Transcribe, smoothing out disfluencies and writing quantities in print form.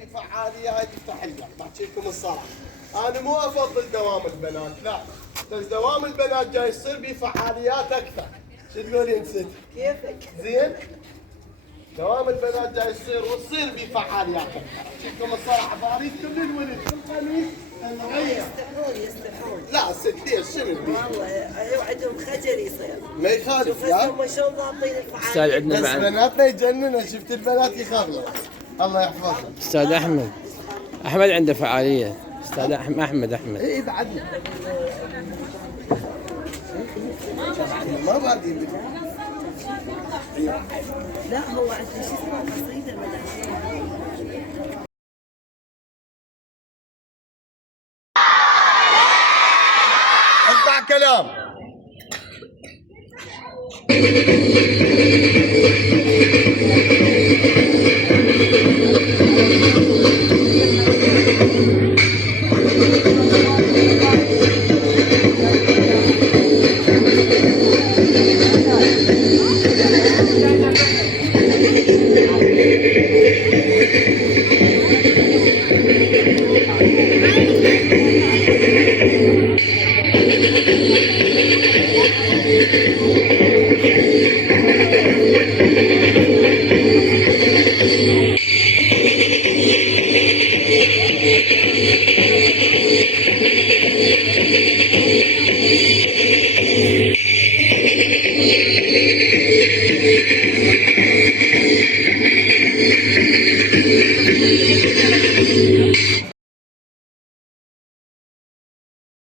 في فعاليه هاي تفتح لك، بحكي لكم الصراحه. انا مو افضل دوام البنات، لا، بس دوام البنات جاي يصير به فعاليات اكثر. شو تقولين ست؟ كيفك؟ زين؟ دوام البنات جاي يصير وتصير به فعاليات اكثر، بحكي لكم الصراحه. فاريدكم للولد كل خميس يستحون. لا ست ليش شنو البيت؟ والله عندهم خجل يصير. ما يخالف شوف يا هم شلون ضابطين استاذ الفعالية. عندنا بس بعد بناتنا يجنن، شفت البنات يخافوا. الله يحفظهم. استاذ احمد. احمد عنده فعاليه. استاذ احمد. اي بعدنا ما بادين. لا هو عنده شو اسمه قصيدة من اسمع كلام.